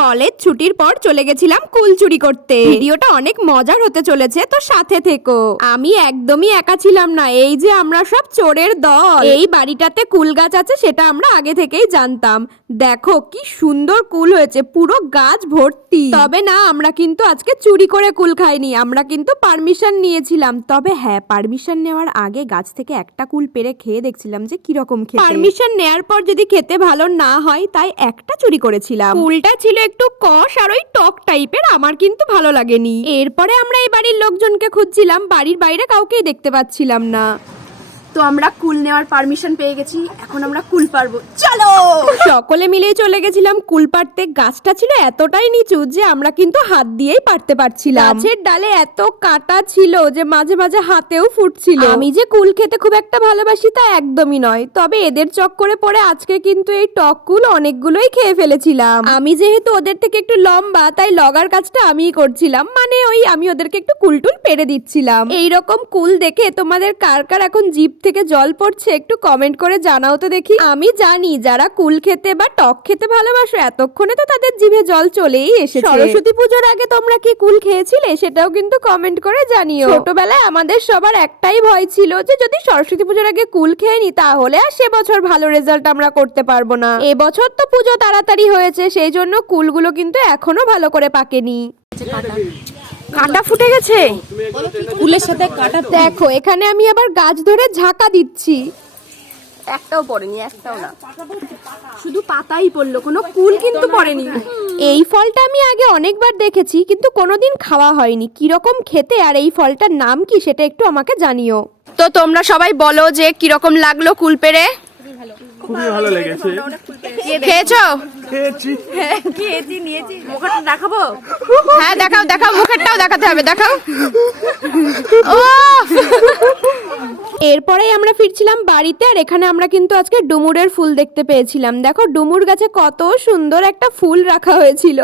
College ছুটির পর চলে গেছিলাম কুল চুরি করতে। ভিডিওটা অনেক মজার হতে চলেছে, তো সাথে থেকো। আমি একদমই একা ছিলাম না, এই যে আমরা সব চোরের দল। এই বাড়িটাতে কুল গাছ আছে সেটা আমরা আগে থেকেই জানতাম। দেখো কি সুন্দর কুল হয়েছে, পুরো গাছ ভর্তি। তবে না, আমরা কিন্তু আজকে চুরি করে কুল খাইনি, আমরা কিন্তু পারমিশন নিয়েছিলাম। তবে হ্যাঁ, পারমিশন নেওয়ার আগে গাছ থেকে একটা কুল পেরে খেয়ে দেখছিলাম যে কিরকম খেতে। পারমিশন নেওয়ার পর যদি খেতে ভালো না হয়, তাই একটা চুরি করেছিলাম। কুলটা ছিল একটু কষ আর ওই টক টাইপের, আমার কিন্তু ভালো লাগেনি। এরপরে আমরা এই বাড়ির লোকজনকে খুঁজছিলাম, বাড়ির বাইরে কাউকেই দেখতে পাচ্ছিলাম না। তো আমরা কুল নেওয়ার পারমিশন পেয়ে গেছি, এখন আমরা কুল পারবো, চলো। সকলে মিলেই চলে গেছিলাম কুল পাড়তে। গাছটা ছিল এতটাই নিচু যে আমরা কিন্তু হাত দিয়েই পারতে পারছিলাম। গাছের ডালে এত কাটা ছিল যে মাঝে মাঝে হাতেও ফুটছিল। আমি যে কুল খেতে খুব একটা ভালোবাসি তা একদমই নয়, তবে এদের চক্করে পড়ে আজকে কিন্তু এই টক কুল অনেকগুলোই খেয়ে ফেলেছিলাম। আমি যেহেতু ওদের থেকে একটু লম্বা, তাই লগার কাজটা আমিই করছিলাম, মানে ওই আমি ওদেরকে একটু কুলটুল পেরে দিচ্ছিলাম। এইরকম কুল দেখে তোমাদের কার কার এখন জিভ থেকে জল পড়ছে একটু কমেন্ট করে জানাও তো দেখি। আমি জানি যারা কুল খেতে বা টক খেতে ভালোবাসো, এতক্ষণে তো তাদের জিভে জল চলেই এসেছে। সরস্বতী পুজোর আগে তোমরা কি কুল খেয়েছিলে সেটাও কিন্তু কমেন্ট করে জানিও। ছোটবেলায় আমাদের সবার একটাই ভয় ছিল যে যদি সরস্বতী পুজোর আগে কুল খেয়ে নি তাহলে আর সে বছর ভালো রেজাল্ট আমরা করতে পারবো না। এবছর তো পুজো তাড়াতাড়ি হয়েছে, সেই জন্য কুলগুলো কিন্তু এখনো ভালো করে পাকেনি। কাটা ফুটে গেছে কুলের সাথে কাটা। দেখো এখানে আমি আবার গাছ ধরে ঝাঁকা দিচ্ছি। একটাও পড়েনি, একটাও না, শুধু পাতাই পড়লো, কোনো কুল কিন্তু পড়েনি। এই ফলটা আমি আগে অনেকবার দেখেছি, কিন্তু কোনোদিন খাওয়া হয়নি। কিরকম খেতে আর এই ফলটার নাম কি সেটা একটু আমাকে জানিও। তো তোমরা সবাই বলো যে কিরকম লাগলো কুল পেরে। খুবই ভালো লেগেছে। খেয়েছো? খেয়েছি। খেয়েছি, নিয়েছি। মুখটা দেখাবো? হ্যাঁ দেখাও, দেখাও, মুখেরটাও দেখাতে হবে, দেখাও। ও এরপরেই আমরা ফিরছিলাম বাড়িতে, আর এখানে আমরা কিন্তু আজকে ডুমুরের ফুল দেখতে পেয়েছিলাম। দেখো ডুমুর গাছে কত সুন্দর একটা ফুল রাখা হয়েছিল।